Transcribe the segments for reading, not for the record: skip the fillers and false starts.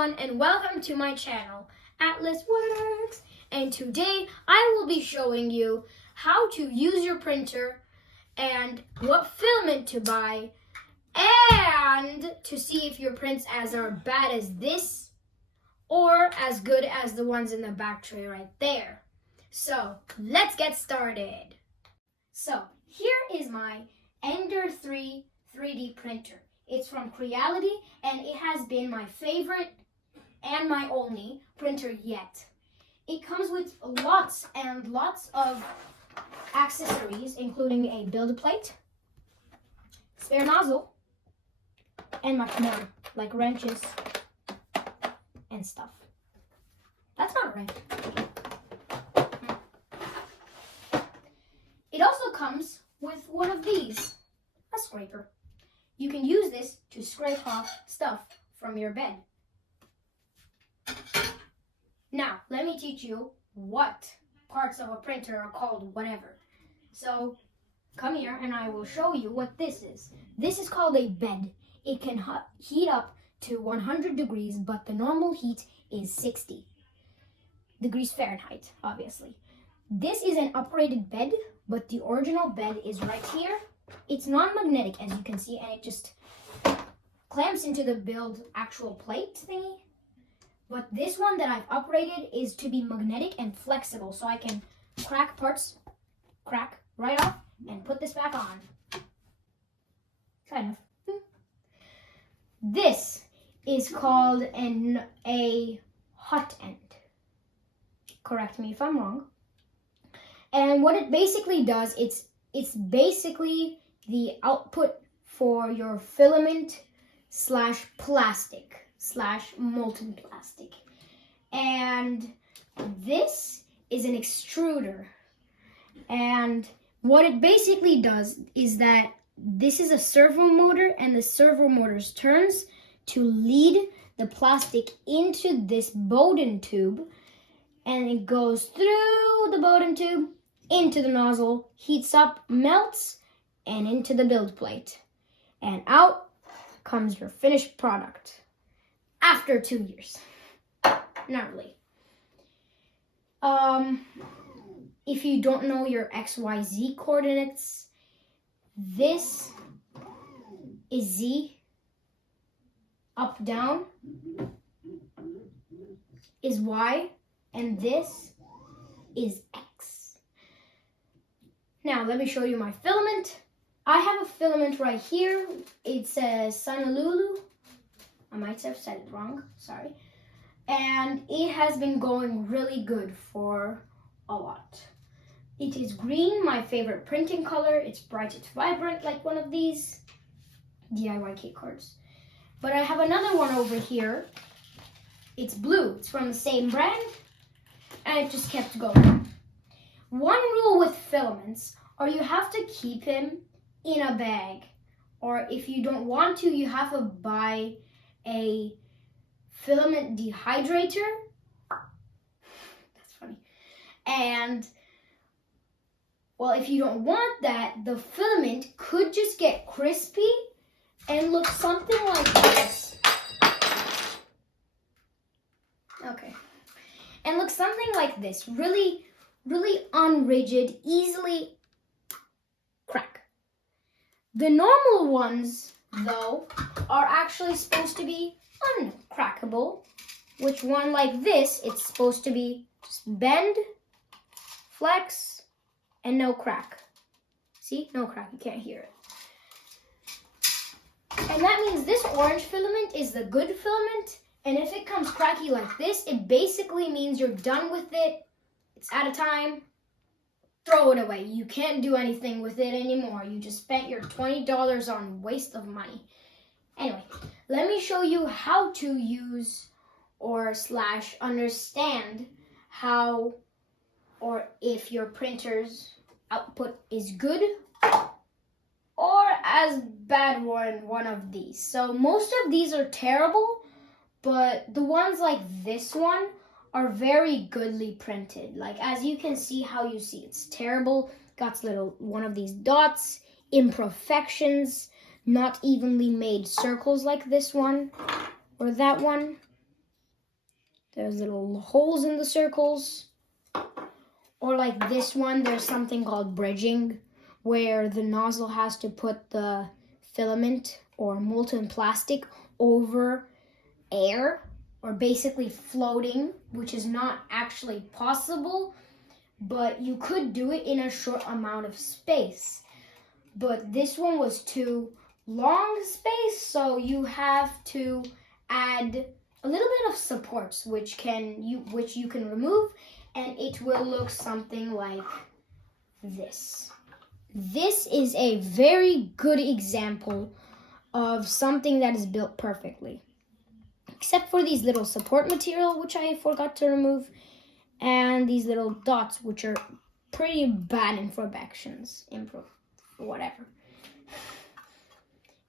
everyone, and welcome to my channel, Atlas Works. And today I will be showing you how to use your printer and what filament to buy, and to see if your prints are bad as this or as good as the ones in the back tray right there. So let's get started. So here is my Ender 3 3D printer. It's from Creality, and it has been my favorite and my only printer yet. It comes with lots and lots of accessories, including a build plate, spare nozzle, and much more, like wrenches and stuff. That's not a wrench. It also comes with one of these, a scraper. You can use this to scrape off stuff from your bed. Now, let me teach you what parts of a printer are called whatever. So, come here and I will show you what this is. This is called a bed. It can heat up to 100 degrees, but the normal heat is 60 degrees Fahrenheit, obviously. This is an uprated bed, but the original bed is right here. It's non-magnetic, as you can see, and it just clamps into the build actual plate thingy. But this one that I've uprated is to be magnetic and flexible, so I can crack right off and put this back on. Kind of. This is called a hot end. Correct me if I'm wrong. And what it basically does, it's basically the output for your filament / plastic / molten plastic. And this is an extruder. And what it basically does is that this is a servo motor, and the servo motor turns to lead the plastic into this Bowden tube, and it goes through the Bowden tube into the nozzle, heats up, melts, and into the build plate. And out comes your finished product after 2 years. Not really. If you don't know your XYZ coordinates, this is Z, up, down is Y, and this is X. Now, let me show you my filament. I have a filament right here. It says Sunalulu. I might have said it wrong, sorry. And it has been going really good for a lot. It is green, my favorite printing color. It's bright, it's vibrant, like one of these DIY key cards. But I have another one over here. It's blue. It's from the same brand, and it just kept going. One rule with filaments are you have to keep him in a bag, or if you don't want to, you have to buy a filament dehydrator. That's funny. And well, if you don't want that, the filament could just get crispy and look something like this. Okay. And look something like this. Really, really unrigid, easily crack. The normal ones, though, are actually supposed to be uncrackable. Which one, like this, it's supposed to be just bend, flex, and no crack. See? No crack. You can't hear it. And that means this orange filament is the good filament. And if it comes cracky like this, it basically means you're done with it. It's out of time. Throw it away. You can't do anything with it anymore. You just spent your $20 on waste of money. Anyway, let me show you how to use or / understand how or if your printer's output is good or as bad one of these. So most of these are terrible, but the ones like this one are very goodly printed. Like, as you can see, how you see it's terrible. Got one of these dots, imperfections, not evenly made circles like this one or that one. There's little holes in the circles. Or like this one, there's something called bridging, where the nozzle has to put the filament or molten plastic over air, or basically floating, which is not actually possible, but you could do it in a short amount of space. But this one was too long space, so you have to add a little bit of supports, which you can remove, and it will look something like this. This is a very good example of something that is built perfectly, except for these little support material, which I forgot to remove, and these little dots, which are pretty bad imperfections, whatever.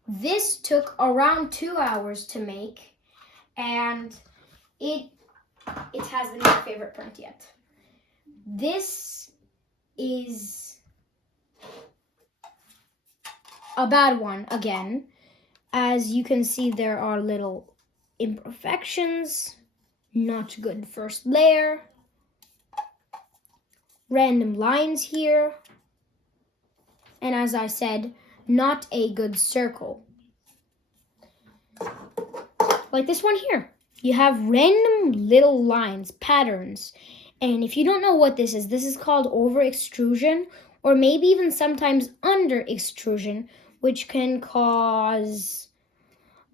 This took around 2 hours to make, and it hasn't been my favorite print yet. This is a bad one again. As you can see, there are little imperfections, not good first layer, random lines here, and as I said, not a good circle. Like this one here. You have random little lines, patterns, and if you don't know what this is called over extrusion, or maybe even sometimes under extrusion, which can cause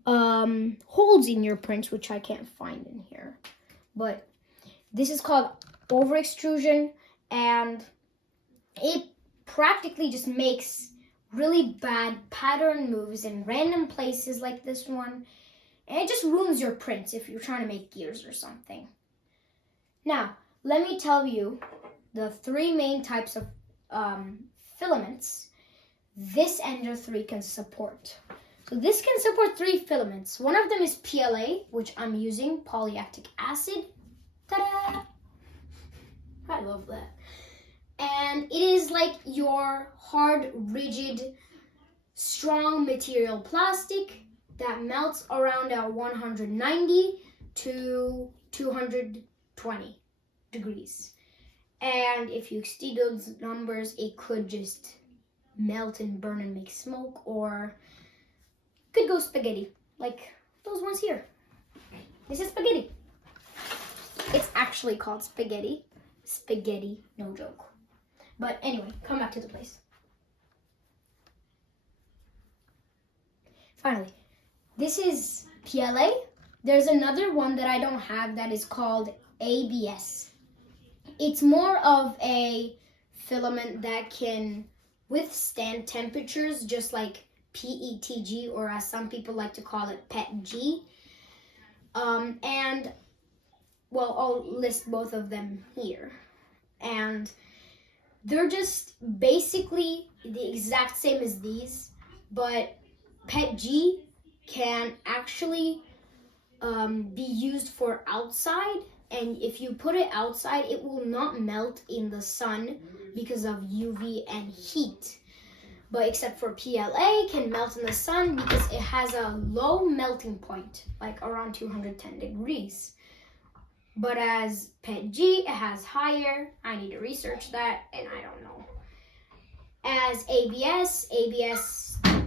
holes in your prints, which I can't find in here. But this is called over extrusion, and it practically just makes really bad pattern moves in random places like this one, and it just ruins your prints if you're trying to make gears or something. Now, let me tell you the 3 main types of filaments this Ender 3 can support. So this can support 3 filaments. One of them is PLA, which I'm using, polylactic acid. Ta-da! I love that. And it is like your hard, rigid, strong material plastic that melts around at 190 to 220 degrees. And if you exceed those numbers, it could just melt and burn and make smoke, or could go spaghetti, like those ones here. This is spaghetti. It's actually called spaghetti. Spaghetti, no joke. But anyway, come back to the place. Finally, this is PLA. There's another one that I don't have that is called ABS. It's more of a filament that can withstand temperatures, just like PETG, or as some people like to call it, PETG. And, well, I'll list both of them here. And they're just basically the exact same as these, but PETG can actually be used for outside, and if you put it outside, it will not melt in the sun because of UV and heat. But except for PLA, can melt in the sun because it has a low melting point, like around 210 degrees. But as PETG, it has higher. I need to research that, and I don't know. As ABS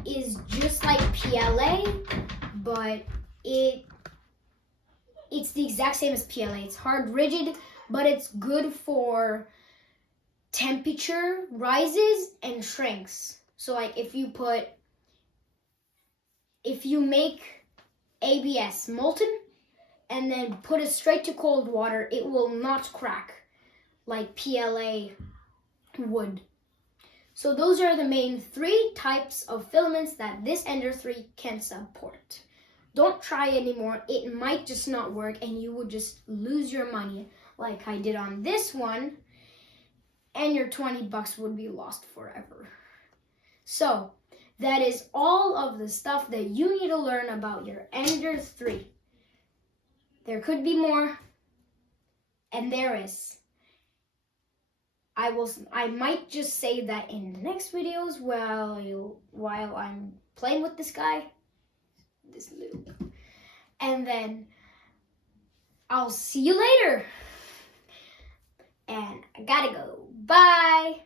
is just like PLA, but it's the exact same as PLA. It's hard, rigid, but it's good for temperature rises and shrinks. So like if you make ABS molten and then put it straight to cold water, it will not crack like PLA would. So those are the main 3 types of filaments that this Ender 3 can support. Don't try anymore. It might just not work and you would just lose your money like I did on this one, and your $20 would be lost forever. So that is all of the stuff that you need to learn about your Ender 3. There could be more, and there is. I might just say that in the next videos while I'm playing with this guy, this little, and then I'll see you later. And I gotta go. Bye.